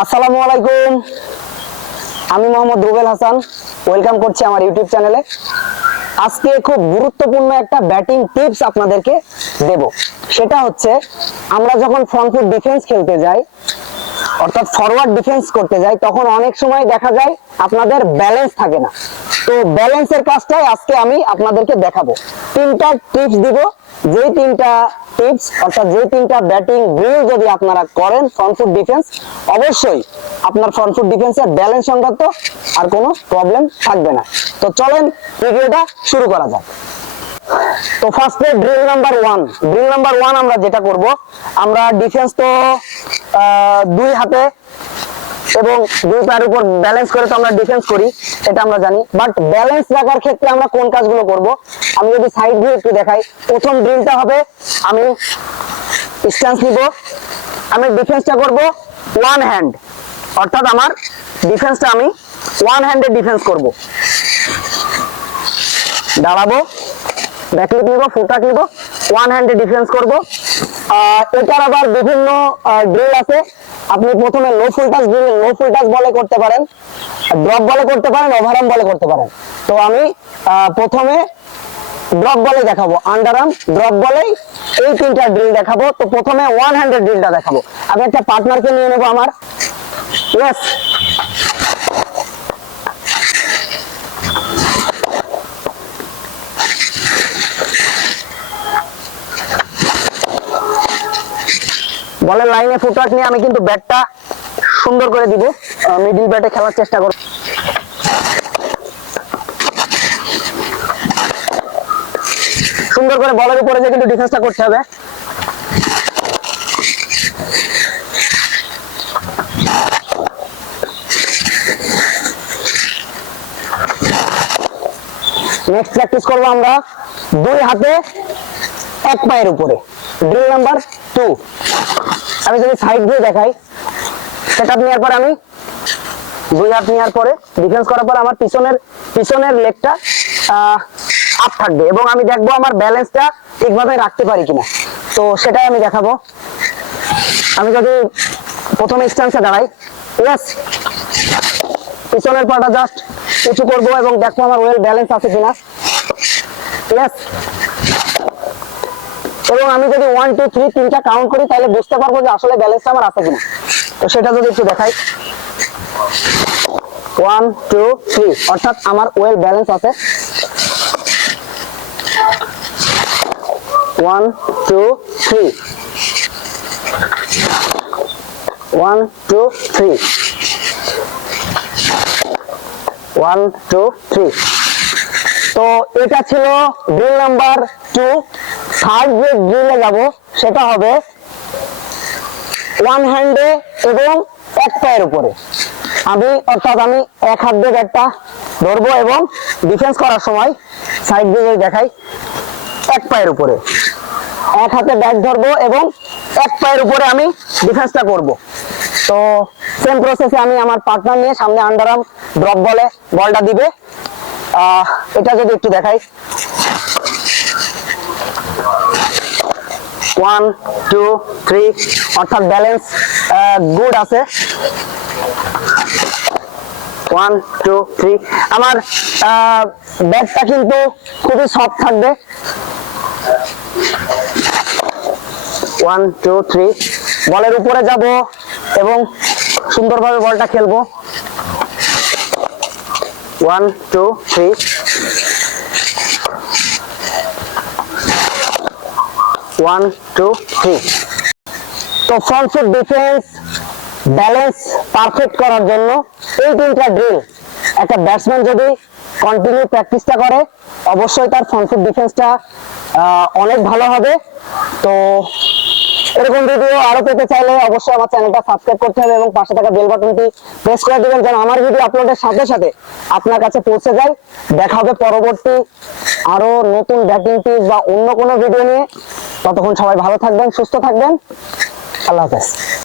আসসালামু আলাইকুম, আমি মোহাম্মদ রুবেল হাসান। ওয়েলকাম করছি আমার ইউটিউব চ্যানেলে। আজকে খুব গুরুত্বপূর্ণ একটা ব্যাটিং টিপস আপনাদেরকে দেব। সেটা হচ্ছে, আমরা যখন ফ্রন্ট ফুট ডিফেন্স খেলতে যাই, অর্থাৎ ফরওয়ার্ড ডিফেন্স করতে যাই, তখন অনেক সময় দেখা যায় আপনাদের ব্যালেন্স থাকে না। তো ব্যালেন্সের কাজটাই আজকে আমি আপনাদেরকে দেখাবো। তিনটা টিপস দিব, যেই তিনটা টিপস অর্থাৎ যে তিনটা ব্যাটিং ড্রিল যদি আপনারা করেন ফ্রন্ট ফুট ডিফেন্স, অবশ্যই আপনার ফ্রন্ট ফুট ডিফেন্সের ব্যালেন্স সংক্রান্ত আর কোনো প্রবলেম থাকবে না। তো চলেন ভিডিওটা শুরু করা যাক। তো ফার্স্টে ড্রিল নাম্বার ওয়ান আমরা যেটা করব, আমরা ডিফেন্স তো দুই হাতে এবং দুই পায়ের উপর ব্যালেন্স করে তো আমরা ডিফেন্স করি, এটা আমরা জানি। বাট ব্যালেন্স রাখার ক্ষেত্রে আমরা কোন কাজগুলো করব, আমি যদি সাইড ভিউ একটু দেখাই। প্রথম ড্রিলটা হবে, আমি স্ট্যান্স নিব, আমি ডিফেন্সটা করব ওয়ান হ্যান্ড, অর্থাৎ আমার ডিফেন্সটা আমি ওয়ান হ্যান্ডে ডিফেন্স করব। দাঁড়াবো, ব্যাকলিপ নিব, ফুটটাক নিব, ওয়ান হ্যান্ডে ডিফেন্স করব। এটার আবার বিভিন্ন ড্রিল আছে। আপনি প্রথমে লো ফুল টাচ ড্রিল, লো ফুল টাচ বলে করতে পারেন, ড্রপ বলে করতে পারেন, ওভারআর্ম বলে করতে পারেন। তো আমি প্রথমে ড্রপ বলে দেখাবো, আন্ডারআর্ম ড্রপ বলেই এই তিনটা ড্রিল দেখাবো। তো প্রথমে ওয়ান হ্যান্ডের ড্রিলটা দেখাবো। আমি একটা পার্টনারকে নিয়ে নেবো আমার। ইয়েস, বলের লাইনে ফুটওয়ার্ক নিয়ে আমি কিন্তু ব্যাটটা সুন্দর করে দিব, মিডল ব্যাটে খেলার চেষ্টা করব। সুন্দর করে বলের উপরে যে কিন্তু ডিফেন্সটা করতে হবে। নেক্সট প্র্যাকটিস করবো আমরা দুই হাতে এক পায়ের উপরে, ড্রিল নাম্বার 2। আমি যদি সাইড দিয়ে দেখাই, সেটআপ নেওয়ার পর আমি দুই হাত নেওয়ার পরে ডিফেন্স করার পর আমার পিছনের লেগটা আপ থাকবে এবং আমি দেখবো আমার ব্যালেন্সটা ঠিকভাবে রাখতে পারি কিনা। তো সেটাই আমি দেখাবো। আমি যদি প্রথমে স্ট্যান্সে দাঁড়াই, ইয়েস, পিছনের পাটা জাস্ট উঁচু করবো এবং দেখবো আমার ওয়েল ব্যালেন্স আছে কিনা। ইয়েস, এবং আমি যদি 1 2 3 তিনটা কাউন্ট করি, তাহলে বুঝতে পারবো যে আসলে ব্যালেন্সটা আমার আছে কিনা। তো সেটা যদি একটু দেখাই, 1 2 3, অর্থাৎ আমার ওয়েল ব্যালেন্স আছে। 1 2 3, 1 2 3, 1 2 3। তো এটা ছিল ড্রিল নাম্বার 2। থার্ড যে ড্রিলে যাব, সেটা হবে ওয়ান হ্যান্ডে এবং এক পায়ের উপরে। অর্থাৎ আমি এক হাত দিয়ে ব্যাটটা ধরবো এবং ডিফেন্স করার সময় সাইড দিয়ে যদি দেখাই, এক পায়ের উপরে, এক হাতে ব্যাট ধরবো এবং এক পায়ের উপরে আমি ডিফেন্সটা করব। তো সেম প্রসেসে আমি আমার পার্টনার নিয়ে সামনে আন্ডারআর্ম ড্রপ বলে বলটা দিবে। এটা যদি একটু দেখাই, 1 2 3, অর্থাৎ ব্যালেন্স গুড আছে। 1 2 3, আমার ব্যাটটা কিন্তু খুবই সফট থাকবে। 1 2 3, বলের উপরে যাব এবং সুন্দরভাবে বলটা খেলবো। 1 2 3, 1 2 3। তো front foot defence balance perfect করার জন্য এই তিনটা ড্রিল একটা ব্যাটসম্যান যদি কন্টিনিউ প্র্যাকটিসটা করে, অবশ্যই তার ফ্রন্ট ফুট ডিফেন্সটা অনেক ভালো হবে। তো এরকম ভিডিও আরো পেতে চাইলে অবশ্যই আমার চ্যানেলটা সাবস্ক্রাইব করতে হবে এবং পাশে থাকা বেল বাটনটি প্রেস করে দিবেন, যেন আমার ভিডিও আপলোডের সাথে সাথে আপনার কাছে পৌঁছে যায়। দেখা হবে পরবর্তী আরো নতুন ব্যাটিং টিপস বা অন্য কোনো ভিডিও নিয়ে। ততক্ষণ সবাই ভালো থাকবেন, সুস্থ থাকবেন। আল্লাহ হাফেজ।